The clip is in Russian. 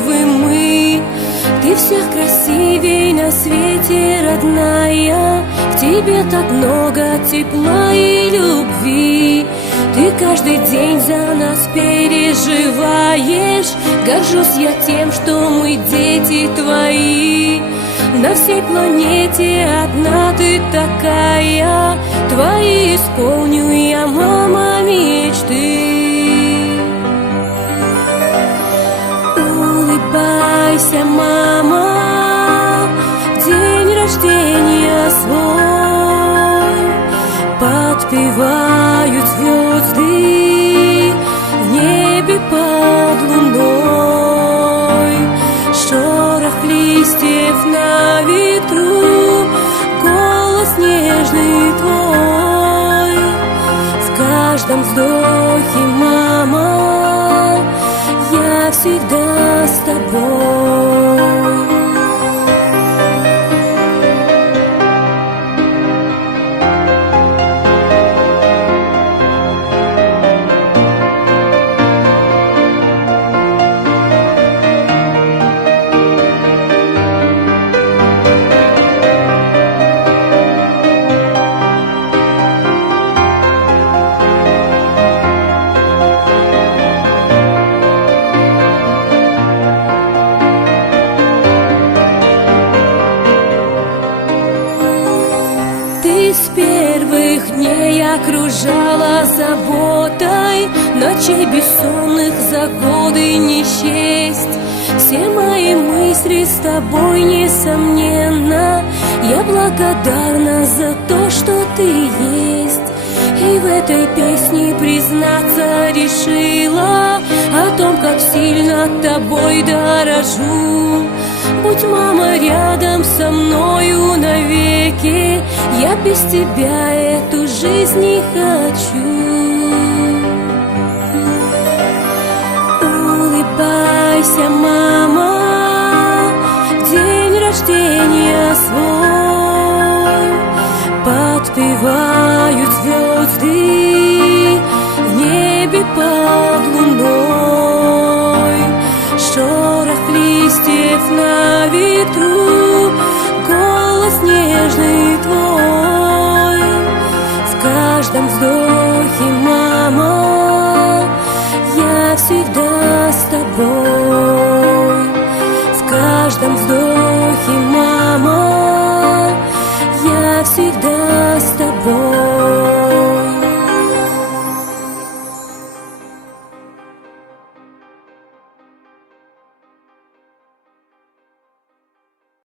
счастливы мы. Ты всех красивей на свете, родная, в тебе так много тепла и любви. Ты каждый день за нас переживаешь. Горжусь я тем, что мы дети твои. На всей планете одна ты такая. Твои исполню я, мама, мечты. Улыбайся, мама, в день рождения свой. Подпевают звезды в небе под луной. Шорох листьев на ветру, голос нежный твой. В каждом вздохе, мама, я всегда с тобой. С первых дней окружала заботой, ночей бессонных за годы не счесть. Все мои мысли с тобой, несомненно. Я благодарна за то, что ты есть. И в этой песне признаться решила о том, как сильно тобой дорожу. Будь, мама, рядом со мною навеки, я без тебя эту жизнь не хочу. Улыбайся, мама, в день рождения свой. Подпевают звезды в небе под луной. Шорох листьев на ветру,